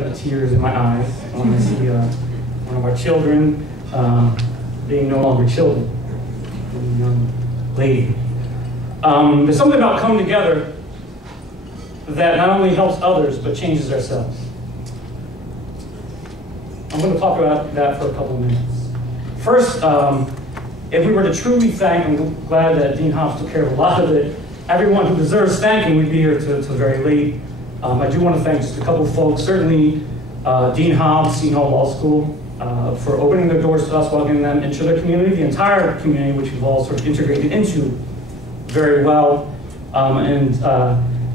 The tears in my eyes when I see one of our children being no longer children, a young lady. There's something about coming together that not only helps others, but changes ourselves. I'm going to talk about that for a couple of minutes. First, if we were to truly thank, I'm glad that Dean Hobbs took care of a lot of it, everyone who deserves thanking, we'd be here till very late. I do want to thank just a couple of folks, certainly Dean Hobbs, Seton Hall Law School, for opening their doors to us, welcoming them into their community, the entire community, which we've all sort of integrated into very well.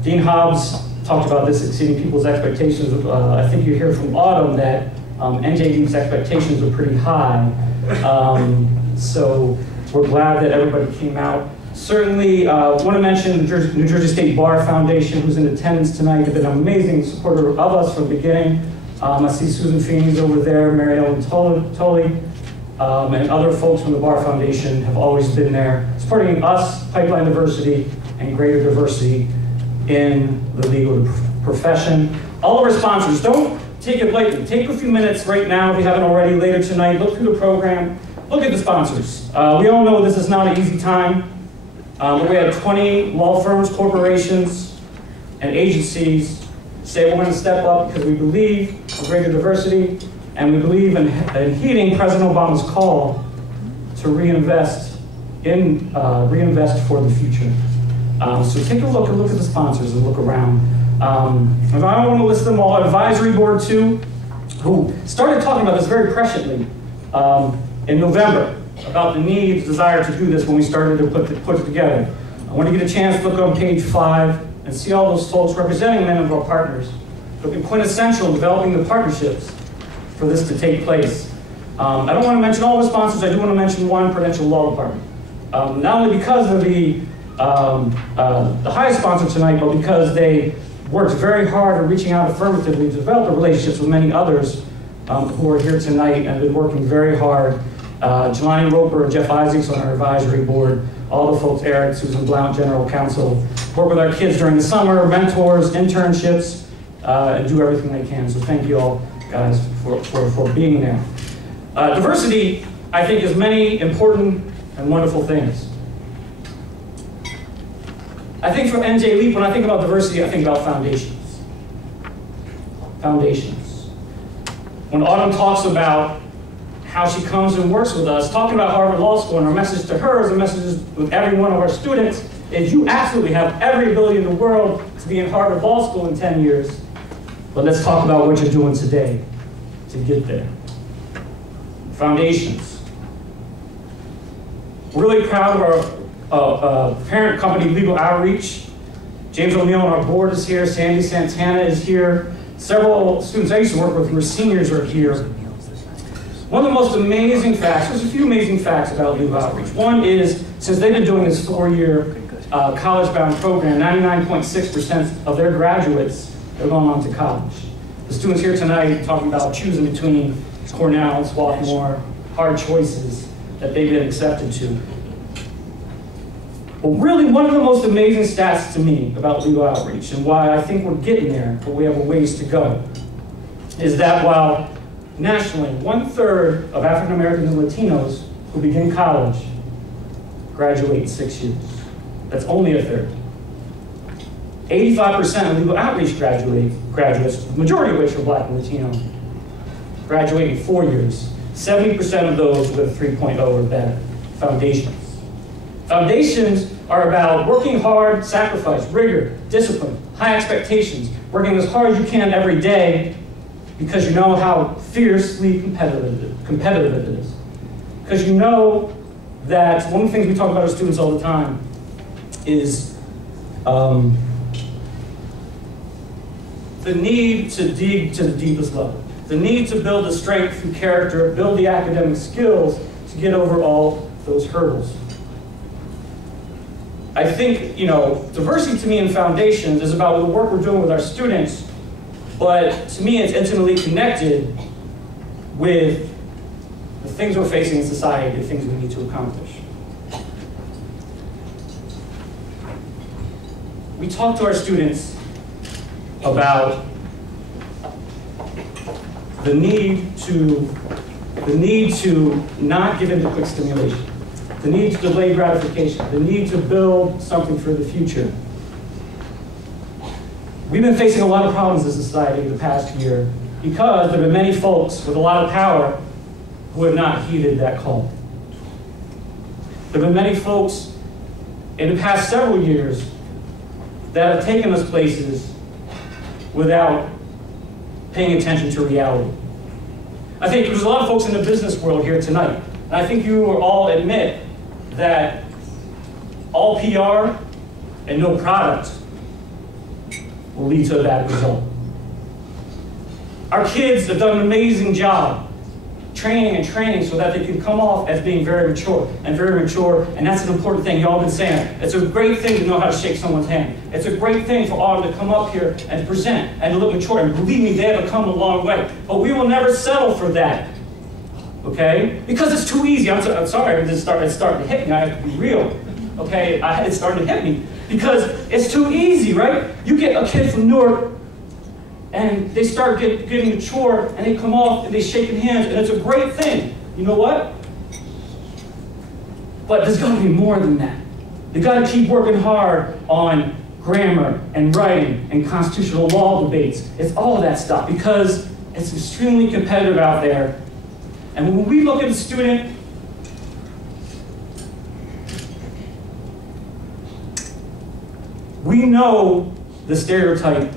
Dean Hobbs talked about this exceeding people's expectations. I think you hear from Autumn that NJD's expectations are pretty high. So we're glad that everybody came out. Certainly want to mention the New Jersey State Bar Foundation, who's in attendance tonight. They've been an amazing supporter of us from the beginning. I see Susan Feeney's over there, Mary Ellen Tully, and other folks from the Bar Foundation have always been there, supporting us, pipeline diversity, and greater diversity in the legal profession. All of our sponsors, don't take it lightly. Take a few minutes right now, if you haven't already, later tonight, look through the program, look at the sponsors. We all know this is not an easy time. We had 20 law firms, corporations, and agencies say we're going to step up because we believe in greater diversity, and we believe in heeding President Obama's call to reinvest for the future. So take a look and look at the sponsors and look around. If I don't want to list them all, Advisory Board 2, who started talking about this very presciently in November, about the need, desire to do this when we started to put it together. I want to get a chance to look on page 5 and see all those folks representing many of our partners. It'll be quintessential in developing the partnerships for this to take place. I don't want to mention all the sponsors, I do want to mention one, Prudential Law Department. Not only because of the highest sponsor tonight, but because they worked very hard at reaching out affirmatively to develop the relationships with many others who are here tonight and have been working very hard. Jelani Roper and Jeff Isaacs on our advisory board, all the folks, Eric, Susan Blount, General Counsel, work with our kids during the summer, mentors, internships, and do everything they can. So thank you all, guys, for being there. Diversity, I think, is many important and wonderful things. I think for NJ LEEP, when I think about diversity, I think about foundations. Foundations. When Autumn talks about how she comes and works with us, talking about Harvard Law School, and our message to her is a message with every one of our students is you absolutely have every ability in the world to be in Harvard Law School in 10 years, but let's talk about what you're doing today to get there. Foundations. We're really proud of our parent company, Legal Outreach. James O'Neill on our board is here, Sandy Santana is here. Several students I used to work with who are seniors are here. One of the most amazing facts, there's a few amazing facts about Legal Outreach. One is, since they've been doing this 4-year college-bound program, 99.6% of their graduates have gone on to college. The students here tonight talking about choosing between Cornell and Swarthmore, hard choices that they've been accepted to. Well, really, one of the most amazing stats to me about Legal Outreach, and why I think we're getting there, but we have a ways to go, is that while nationally, 1/3 of African Americans and Latinos who begin college graduate in 6 years. That's only a third. 85% of Legal Outreach graduates, the majority of which are Black and Latino, graduate in 4 years. 70% of those with a 3.0 or better. Foundations. Foundations are about working hard, sacrifice, rigor, discipline, high expectations, working as hard as you can every day because you know how fiercely competitive it is. Because you know that one of the things we talk about our students all the time is the need to dig to the deepest level. The need to build the strength through character, build the academic skills to get over all those hurdles. I think, diversity to me in foundations is about the work we're doing with our students, but to me it's intimately connected with the things we're facing in society, the things we need to accomplish. We talk to our students about the need to not give in to quick stimulation, the need to delay gratification, the need to build something for the future. We've been facing a lot of problems as a society the past year because there have been many folks with a lot of power who have not heeded that call. There have been many folks in the past several years that have taken us places without paying attention to reality. I think there's a lot of folks in the business world here tonight, and I think you will all admit that all PR and no product will lead to a bad result. Our kids have done an amazing job training so that they can come off as being very mature, and that's an important thing. Y'all been saying it's a great thing to know how to shake someone's hand. It's a great thing for all to come up here and present and to look mature, and believe me, they have come a long way. But we will never settle for that, okay? Because it's too easy. I'm sorry, it's starting to hit me. I have to be real, okay? It's starting to hit me because it's too easy, right? You get a kid from Newark, and they start getting mature, and they come off, and they shaking hands, and it's a great thing. You know what? But there's got to be more than that. They've got to keep working hard on grammar and writing and constitutional law debates. It's all of that stuff because it's extremely competitive out there. And when we look at a student, we know the stereotype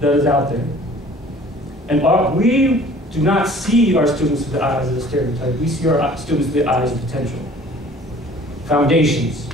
that is out there. And we do not see our students through the eyes of the stereotype. We see our students through the eyes of potential. Foundations,